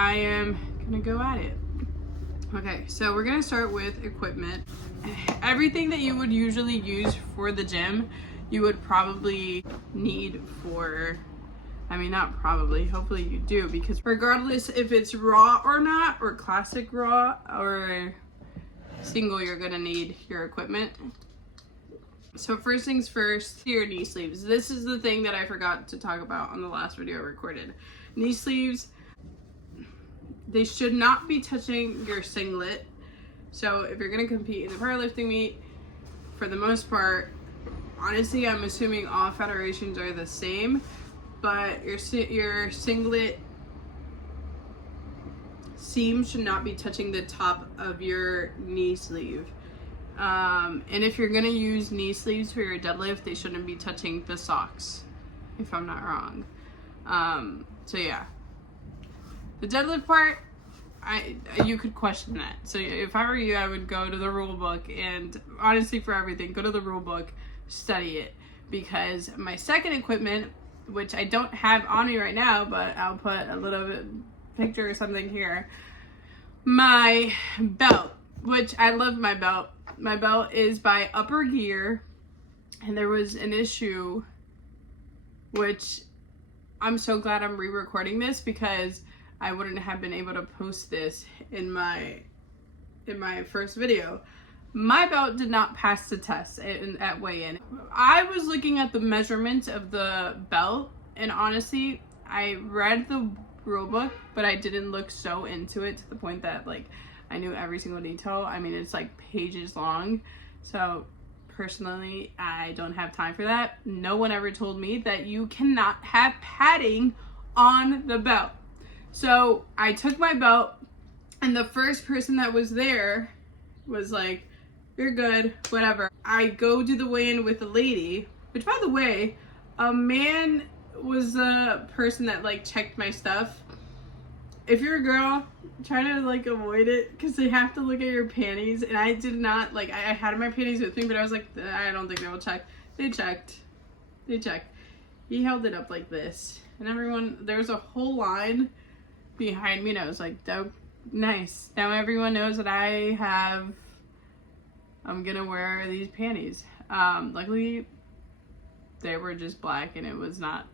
I am gonna go at it. Okay, so we're gonna start with equipment. Everything that you would usually use for the gym, you would probably need for, I mean, not probably, hopefully you do, because regardless if it's raw or not, or classic raw or single, you're gonna need your equipment. So first things first, your knee sleeves. This is the thing that I forgot to talk about on the last video I recorded. Knee sleeves, they should not be touching your singlet. So if you're gonna compete in the powerlifting meet, for the most part, honestly, I'm assuming all federations are the same, but your singlet seam should not be touching the top of your knee sleeve. And if you're gonna use knee sleeves for your deadlift, they shouldn't be touching the socks, if I'm not wrong. So yeah, the deadlift part, you could question that. So if I were you, I would go to the rule book, and honestly, for everything, go to the rule book, study it, because my second equipment, which I don't have on me right now, but I'll put a little bit picture or something here. My belt, which I love my belt. My belt is by Upper Gear, and there was an issue, which I'm so glad I'm re-recording this, because I wouldn't have been able to post this in my first video. My belt did not pass the test at weigh-in. I was looking at the measurements of the belt, and honestly, I read the rule book, but I didn't look so into it to the point that like I knew every single detail. I mean, it's like pages long. So personally, I don't have time for that. No one ever told me that you cannot have padding on the belt. So I took my belt, and the first person that was there was like, "You're good, whatever." I go do the weigh-in with a lady, which by the way, a man was the person that like checked my stuff. If you're a girl, try to like avoid it, because they have to look at your panties, and I did not, like, I had my panties with me, but I was like, I don't think they will check. They checked. He held it up like this, and everyone, there was a whole line behind me, and I was like, oh, nice. Now everyone knows that I'm gonna wear these panties. Luckily they were just black, and it was not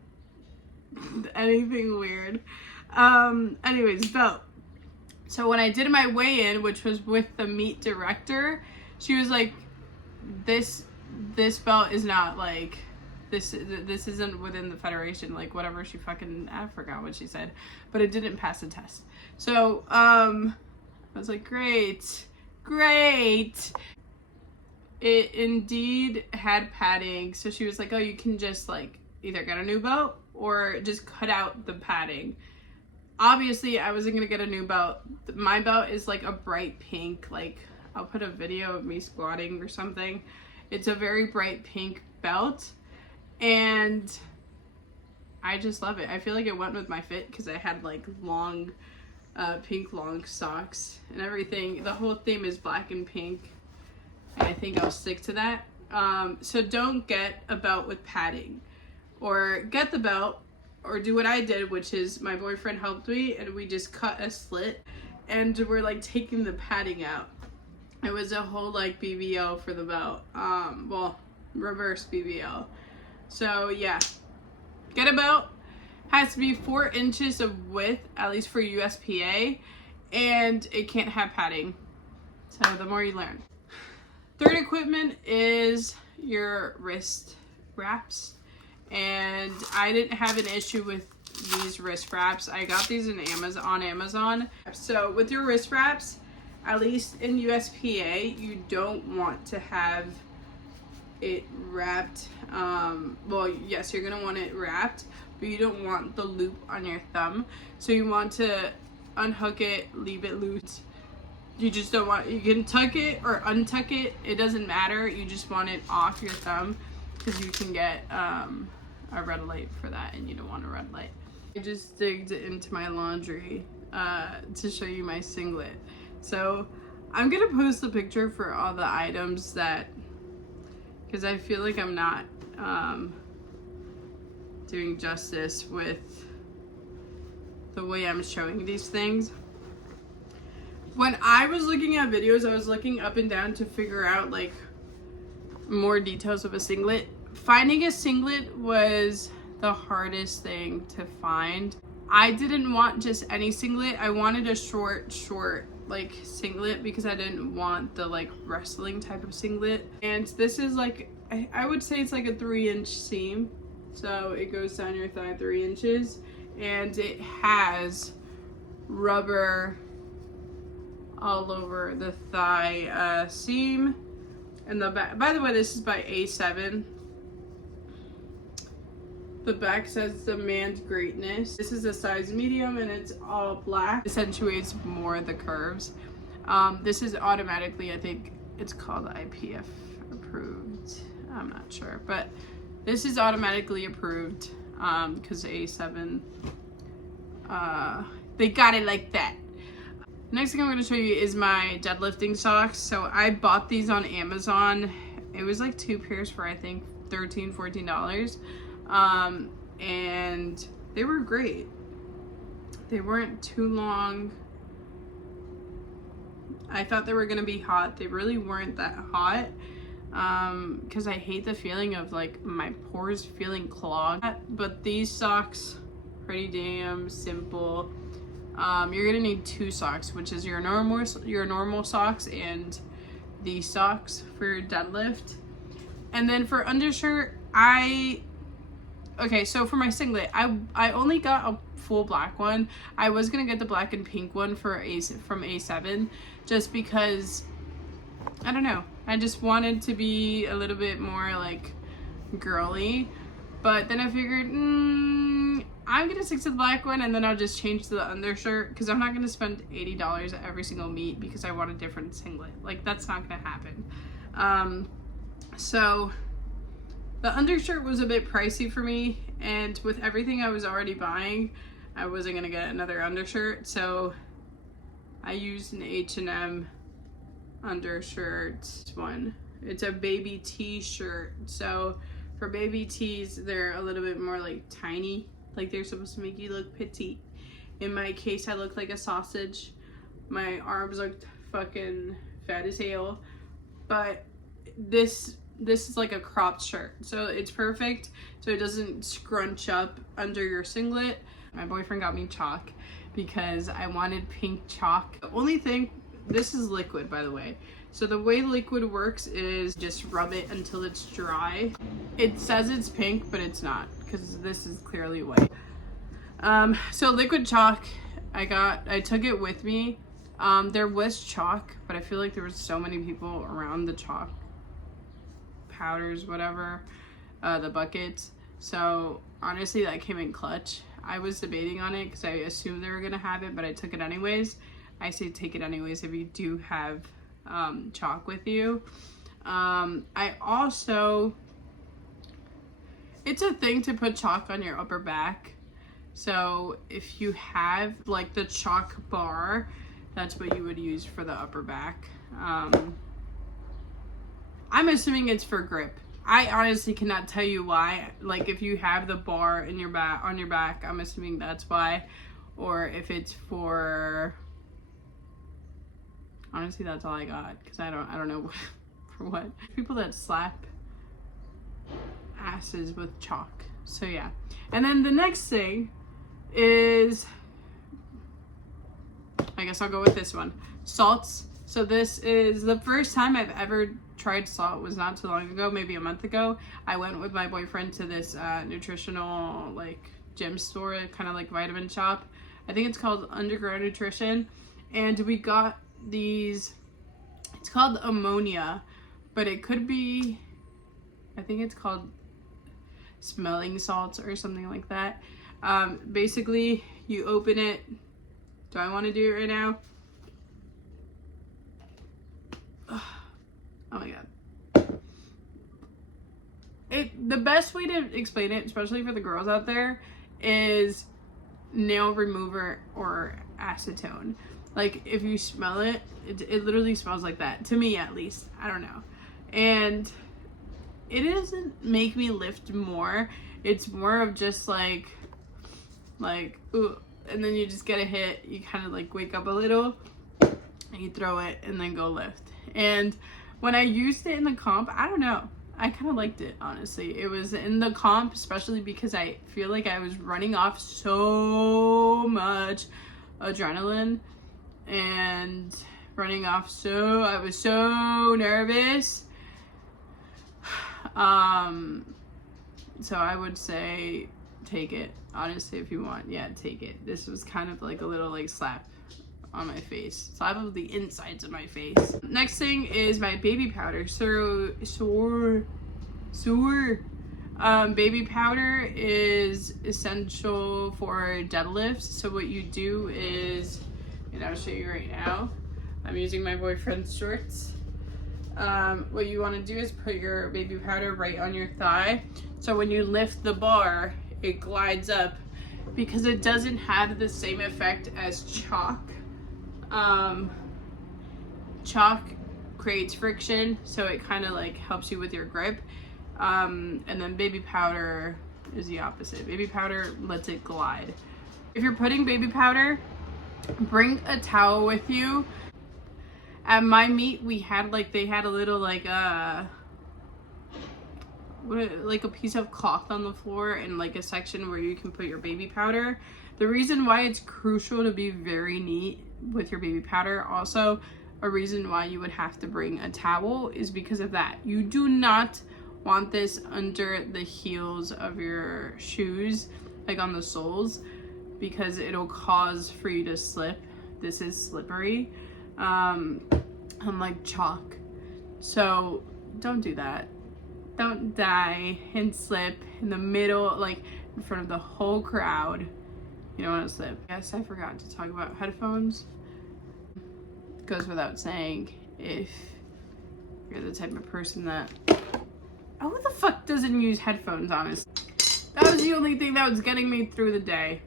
anything weird. Anyways, belt. So when I did my weigh-in, which was with the meet director, she was like, this belt is not like, this isn't within the federation, like whatever she fucking, I forgot what she said, but it didn't pass the test. So I was like, great. It indeed had padding, so she was like, oh, you can just like either get a new belt or just cut out the padding. Obviously, I wasn't gonna get a new belt. My belt is like a bright pink, like I'll put a video of me squatting or something. It's a very bright pink belt, and I just love it. I feel like it went with my fit, because I had like long, pink long socks and everything. The whole theme is black and pink, and I think I'll stick to that. So don't get a belt with padding, or get the belt, or do what I did, which is my boyfriend helped me, and we just cut a slit, and we're like taking the padding out. It was a whole like BBL for the belt. Well, reverse BBL. So yeah, get a belt. Has to be 4 inches of width, at least for USPA, and it can't have padding. So the more you learn. Third equipment is your wrist wraps. And I didn't have an issue with these wrist wraps. I got these on Amazon. So with your wrist wraps, at least in USPA, you don't want to have it wrapped. Well, yes, you're gonna want it wrapped, but you don't want the loop on your thumb. So you want to unhook it, leave it loose. You just don't want, you can tuck it or untuck it. It doesn't matter. You just want it off your thumb, because you can get a red light for that, and you don't want a red light. I just digged into my laundry to show you my singlet. So I'm gonna post the picture for all the items that, because I feel like I'm not doing justice with the way I'm showing these things. When I was looking at videos, I was looking up and down to figure out like more details of a singlet. Finding a singlet was the hardest thing to find. I didn't want just any singlet. I wanted a short like singlet because I didn't want the like wrestling type of singlet. And this is like, I would say it's like a 3-inch seam. So it goes down your thigh 3 inches, and it has rubber all over the thigh seam. And the back, by the way, this is by A7. The back says "Demand Greatness." This is a size medium and it's all black. Accentuates more the curves. This is automatically, I think it's called IPF approved. I'm not sure, but this is automatically approved because A7, they got it like that. Next thing I'm going to show you is my deadlifting socks. So I bought these on Amazon. It was like 2 pairs for I think $13, $14. And they were great. They weren't too long. I thought they were gonna be hot. They really weren't that hot, because I hate the feeling of like my pores feeling clogged. But these socks, pretty damn simple. You're gonna need 2 socks, which is your normal socks and these socks for your deadlift. And then for undershirt, okay, so for my singlet, I only got a full black one. I was gonna get the black and pink one from A7, just because, I don't know, I just wanted to be a little bit more like girly. But then I figured, I'm gonna stick to the black one, and then I'll just change to the undershirt, because I'm not gonna spend $80 at every single meet because I want a different singlet. Like, that's not gonna happen. So the undershirt was a bit pricey for me, and with everything I was already buying, I wasn't gonna get another undershirt, so I used an H&M undershirt one. It's a baby tee shirt. So for baby tees, they're a little bit more like tiny, like they're supposed to make you look petite. In my case, I look like a sausage. My arms looked fucking fat as hell, but this is like a cropped shirt, so it's perfect, so it doesn't scrunch up under your singlet. My boyfriend got me chalk because I wanted pink chalk. The only thing, this is liquid, by the way, so the way liquid works is just rub it until it's dry. It says it's pink, but it's not, because this is clearly white. So liquid chalk, I took it with me. There was chalk, but I feel like there was so many people around the chalk powders, whatever, the buckets, so honestly that came in clutch. I was debating on it because I assumed they were gonna have it, but I took it anyways. I say take it anyways if you do have chalk with you. I also, it's a thing to put chalk on your upper back, so if you have like the chalk bar, that's what you would use for the upper back. I'm assuming it's for grip. I honestly cannot tell you why. Like, if you have the bar in your back, on your back, I'm assuming that's why. Or if it's for, honestly, that's all I got, because I don't know for what. People that slap asses with chalk. So yeah. And then the next thing is, I guess I'll go with this one. Salts. So this is the first time I've ever tried salt. Was not too long ago, maybe a month ago. I went with my boyfriend to this nutritional like gym store, kind of like vitamin shop. I think it's called Underground Nutrition, and we got these, it's called ammonia, but it could be, I think it's called smelling salts or something like that. Basically you open it. Do I want to do it right now? Oh my god. The best way to explain it, especially for the girls out there, is nail remover or acetone. Like, if you smell it, it literally smells like that. To me, at least. I don't know. And it doesn't make me lift more. It's more of just like, ooh, and then you just get a hit. You kind of like wake up a little, and you throw it, and then go lift. And when I used it in the comp, I don't know, I kind of liked it, honestly. It was in the comp, especially because I feel like I was running off so much adrenaline and running off, so I was so nervous. So I would say take it, honestly. If you want, yeah, take it. This was kind of like a little like slap on my face, slap of the insides of my face. Next thing is my baby powder. Baby powder is essential for deadlifts. So what you do is, and I'll show you right now, I'm using my boyfriend's shorts. What you want to do is put your baby powder right on your thigh, so when you lift the bar, it glides up, because it doesn't have the same effect as chalk. Chalk creates friction, so it kind of like helps you with your grip, and then baby powder is the opposite. Baby powder lets it glide. If you're putting baby powder, bring a towel with you. At my meet, we had like, they had a little like a piece of cloth on the floor, and like a section where you can put your baby powder. The reason why it's crucial to be very neat with your baby powder, also a reason why you would have to bring a towel, is because of that. You do not want this under the heels of your shoes, like on the soles, because it'll cause for you to slip. This is slippery, unlike chalk. So don't do that. Don't die and slip in the middle, like in front of the whole crowd. You don't want to slip. Yes, I forgot to talk about headphones. It goes without saying, if you're the type of person that, who the fuck doesn't use headphones, honestly? That was the only thing that was getting me through the day,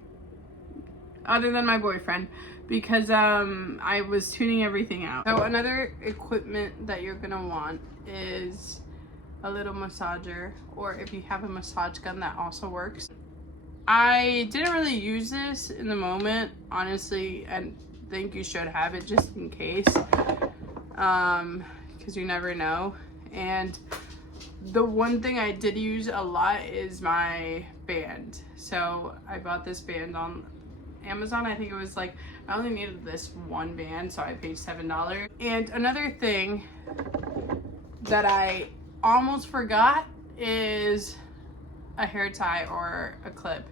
other than my boyfriend, because I was tuning everything out. So another equipment that you're gonna want is a little massager, or if you have a massage gun, that also works. I didn't really use this in the moment, honestly, and think you should have it just in case, because you never know. And the one thing I did use a lot is my band. So I bought this band on Amazon. I think it was like, I only needed this one band, so I paid $7. And another thing that I almost forgot is a hair tie or a clip.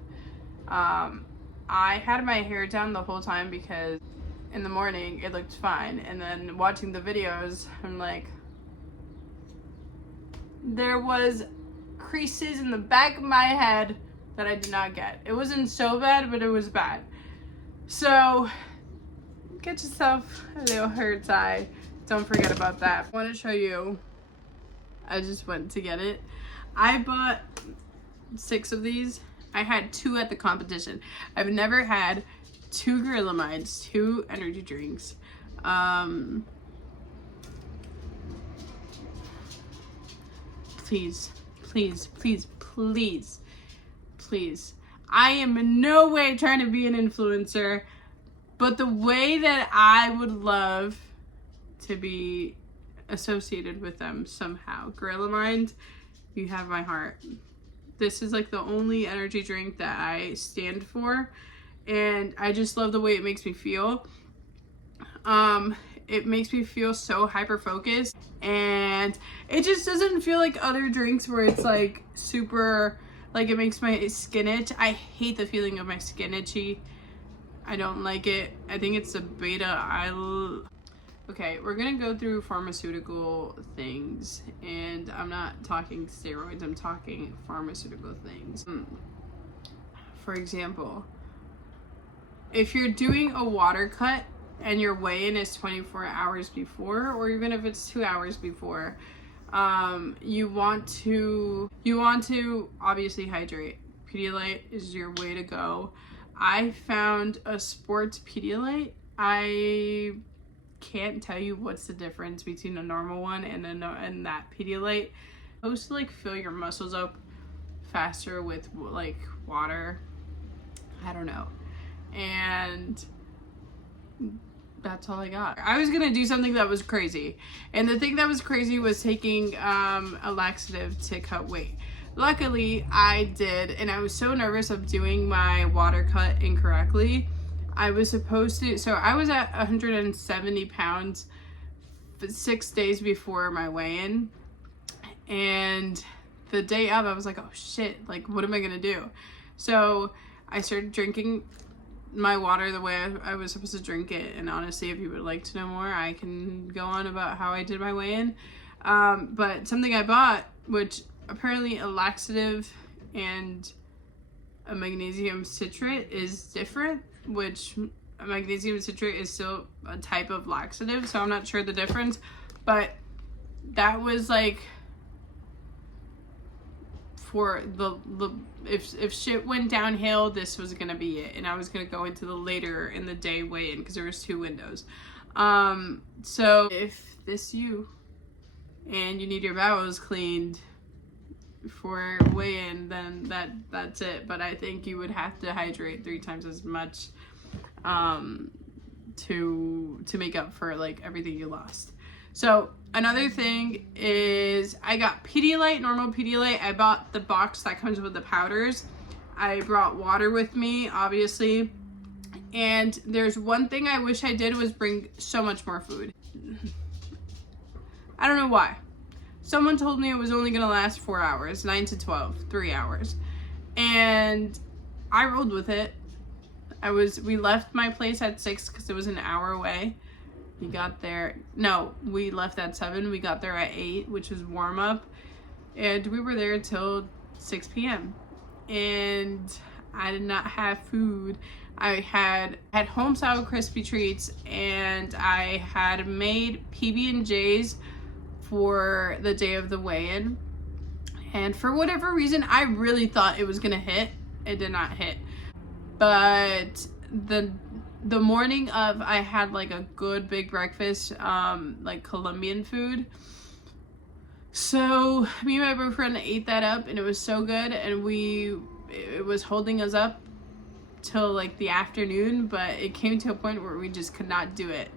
I had my hair down the whole time because in the morning it looked fine, and then watching the videos, I'm like, there was creases in the back of my head that I did not get. It wasn't so bad, but it was bad. So get yourself a little hair tie. Don't forget about that. I want to show you, I just went to get it. I bought 6 of these. I had 2 at the competition. I've never had 2 Gorilla Minds, 2 energy drinks. Please, please, please, please, please. I am in no way trying to be an influencer, but the way that I would love to be associated with them somehow. Gorilla Mind, you have my heart. This is like the only energy drink that I stand for, and I just love the way it makes me feel. It makes me feel so hyper focused, and it just doesn't feel like other drinks where it's like super, like it makes my skin itch. I hate the feeling of my skin itchy. I don't like it. I think it's the beta. Okay, we're gonna go through pharmaceutical things, and I'm not talking steroids, I'm talking pharmaceutical things. For example, if you're doing a water cut and your weigh-in is 24 hours before, or even if it's 2 hours before, you want to obviously hydrate. Pedialyte is your way to go. I found a sports Pedialyte. I can't tell you what's the difference between a normal one and that Pedialyte. It's supposed to like fill your muscles up faster with like water. I don't know. and that's all I got. I was gonna do something that was crazy, and the thing that was crazy was taking a laxative to cut weight. Luckily, I did, and I was so nervous of doing my water cut incorrectly. I was supposed to, so I was at 170 pounds 6 days before my weigh-in, and the day of, I was like, oh shit, like, what am I gonna do? So I started drinking my water the way I was supposed to drink it, and honestly, if you would like to know more, I can go on about how I did my weigh-in. But something I bought, which apparently a laxative and a magnesium citrate is different, which magnesium citrate is still a type of laxative, so I'm not sure the difference, but that was like for the if shit went downhill, this was gonna be it, and I was gonna go into the later in the day weigh-in because there was 2 windows. So if this you and you need your bowels cleaned for weigh-in, then that's it. But I think you would have to hydrate 3 times as much to make up for like everything you lost. So another thing is I got Pedialyte, normal Pedialyte. I bought the box that comes with the powders. I brought water with me, obviously. And there's one thing I wish I did was bring so much more food. I don't know why. Someone told me it was only gonna last 4 hours, 9 to 12, 3 hours. And I rolled with it. We left my place at 6 because it was an hour away. We got there, no, we left at 7. We got there at 8, which was warm up. And we were there till 6 p.m. And I did not have food. I had home style crispy treats, and I had made PB&Js for the day of the weigh-in. And for whatever reason, I really thought it was gonna hit. It did not hit. But the morning of, I had like a good big breakfast, like Colombian food. So me and my boyfriend ate that up, and it was so good, and it was holding us up till like the afternoon, but it came to a point where we just could not do it.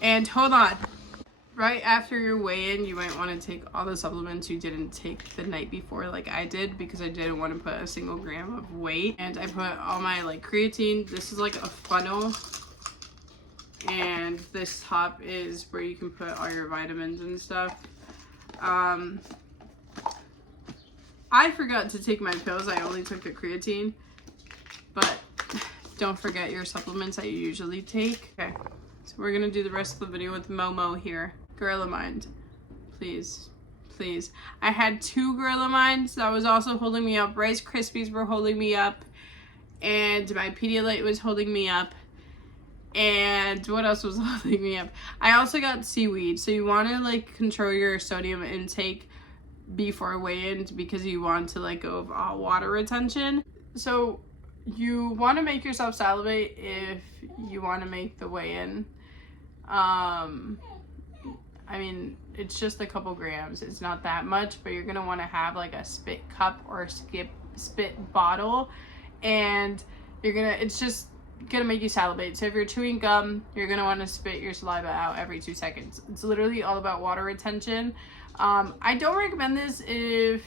And hold on, right after your weigh-in, you might want to take all the supplements you didn't take the night before like I did, because I didn't want to put a single gram of weight. And I put all my like creatine. This is like a funnel, and this top is where you can put all your vitamins and stuff. I forgot to take my pills. I only took the creatine, but don't forget your supplements that you usually take. Okay, so we're gonna do the rest of the video with Momo here. Gorilla Mind, please, please. I had 2 Gorilla Minds that was also holding me up. Rice Krispies were holding me up, and my Pedialyte was holding me up. And what else was holding me up? I also got seaweed. So you want to like control your sodium intake before weigh-in, because you want to let go of all water retention. So you want to make yourself salivate if you want to make the weigh-in. I mean, it's just a couple grams. It's not that much, but you're going to want to have like a spit cup or spit bottle, and it's just going to make you salivate. So if you're chewing gum, you're going to want to spit your saliva out every 2 seconds. It's literally all about water retention. I don't recommend this if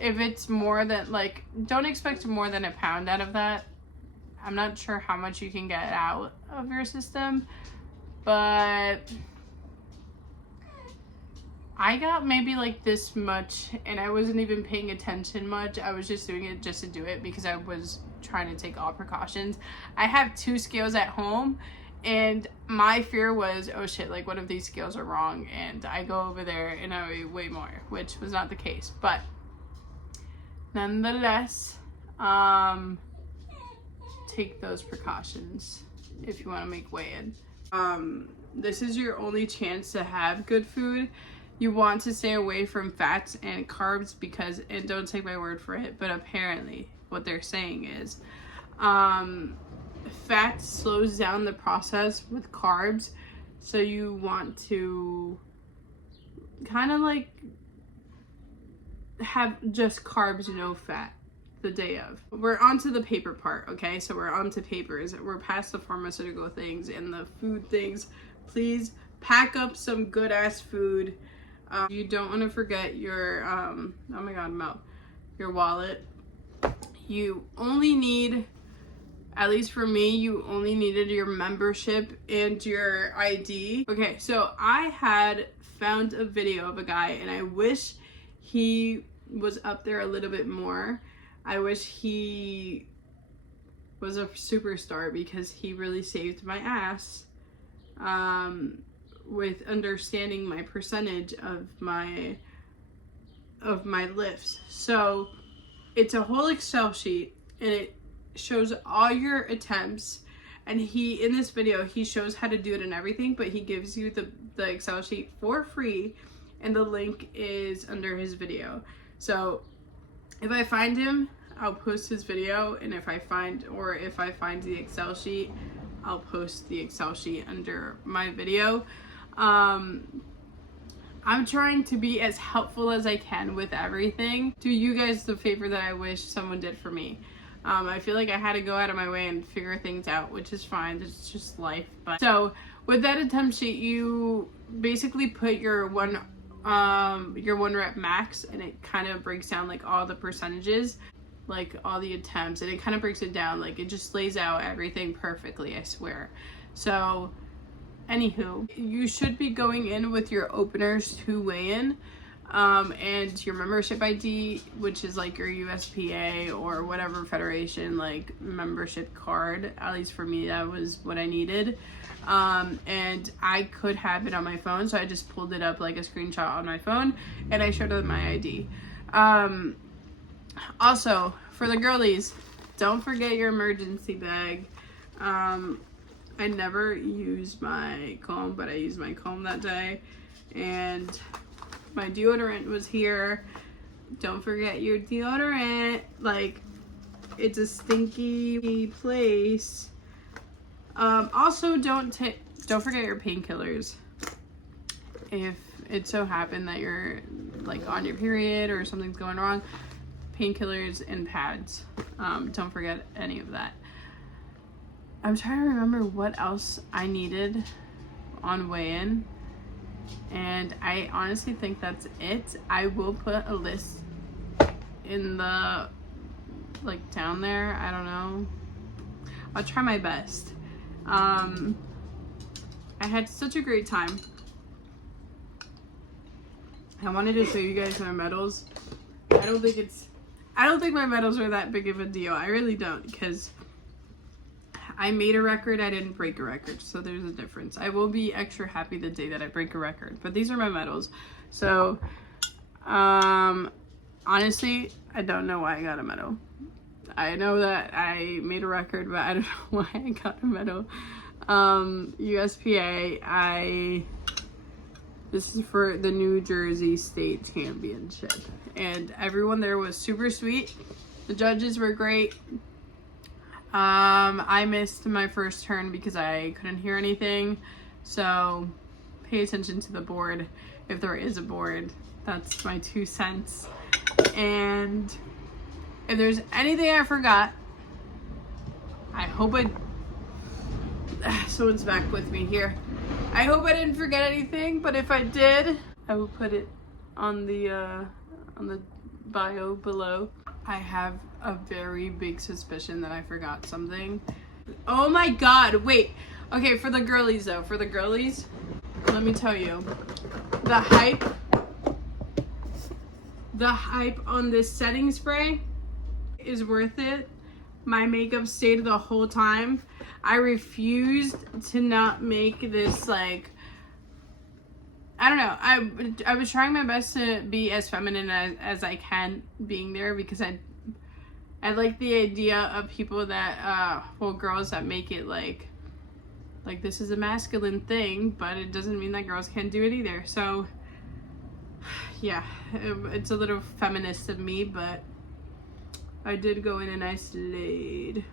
it's more than, like, don't expect more than a pound out of that. I'm not sure how much you can get out of your system, but I got maybe like this much, and I wasn't even paying attention much. I was just doing it just to do it because I was trying to take all precautions. I have 2 scales at home, and my fear was, oh shit, like what if these scales are wrong and I go over there and I weigh way more, which was not the case. But nonetheless, take those precautions if you want to make weigh-in. This is your only chance to have good food. You want to stay away from fats and carbs because, and don't take my word for it, but apparently what they're saying is fat slows down the process with carbs, so you want to kind of like have just carbs, no fat. the day of. We're on to the paper part, okay? So we're on to papers. We're past the pharmaceutical things and the food things. Please pack up some good ass food. You don't want to forget your, oh my god, mouth, your wallet. You only need, at least for me, you only needed your membership and your ID. Okay, so I had found a video of a guy, and I wish he was up there a little bit more. I wish he was a superstar because he really saved my ass with understanding my percentage of my lifts. So it's a whole Excel sheet, and it shows all your attempts, and in this video he shows how to do it and everything, but he gives you the Excel sheet for free, and the link is under his video. So if I find him, I'll post his video, and if I find the Excel sheet, I'll post the Excel sheet under my video. I'm trying to be as helpful as I can with everything. Do you guys the favor that I wish someone did for me. I feel like I had to go out of my way and figure things out, which is fine. It's just life. But so with that attempt sheet, you basically put your one rep max, and it kind of breaks down like all the percentages, like all the attempts, and it kind of breaks it down. Like it just lays out everything perfectly, I swear. So anywho, you should be going in with your openers to weigh in, and your membership ID, which is like your USPA or whatever federation like membership card. At least for me, that was what I needed. And I could have it on my phone, so I just pulled it up like a screenshot on my phone, and I showed them my ID. Also, for the girlies, don't forget your emergency bag. I never use my comb, but I used my comb that day, and my deodorant was here. Don't forget your deodorant. Like, it's a stinky place. Also, don't forget your painkillers. If it so happened that you're like on your period or something's going wrong, painkillers and pads. Don't forget any of that. I'm trying to remember what else I needed on weigh-in, and I honestly think that's it. I will put a list in the, like, down there. I don't know. I'll try my best. I had such a great time. I wanted to show you guys my medals. I don't think my medals are that big of a deal. I really don't, because I made a record, I didn't break a record, so there's a difference. I will be extra happy the day that I break a record, but these are my medals. So, honestly, I don't know why I got a medal. I know that I made a record, but I don't know why I got a medal. USPA, this is for the New Jersey State Championship, and everyone there was super sweet. The judges were great. I missed my first turn because I couldn't hear anything, so pay attention to the board if there is a board. That's my 2 cents. And if there's anything I forgot, I hope someone's back with me here. I hope I didn't forget anything, but if I did, I will put it on the bio below. I have a very big suspicion that I forgot something. Oh my god, wait. Okay, for the girlies though, let me tell you, the hype on this setting spray is worth it. My makeup stayed the whole time. I refused to not make this, like, I don't know. I was trying my best to be as feminine as I can being there, because I like the idea of people that, girls that make it like this is a masculine thing, but it doesn't mean that girls can't do it either. So, yeah, it's a little feminist of me, but I did go in and I slayed.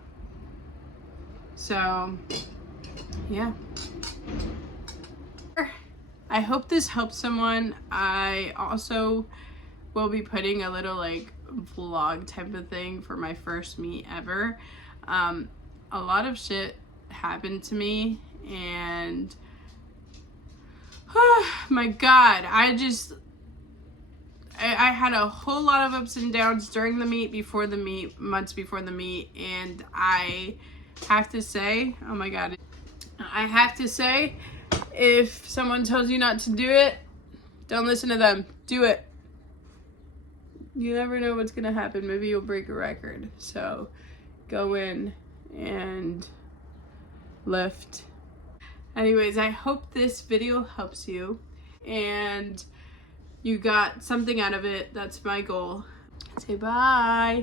So, yeah. I hope this helps someone. I also will be putting a little, like, vlog type of thing for my first meet ever. A lot of shit happened to me, and my God, I had a whole lot of ups and downs during the meet, before the meet, months before the meet, and I have to say, oh my God, I have to say, if someone tells you not to do it, don't listen to them. Do it. You never know what's gonna happen. Maybe you'll break a record. So go in and lift. Anyways, I hope this video helps you and you got something out of it. That's my goal. Say bye.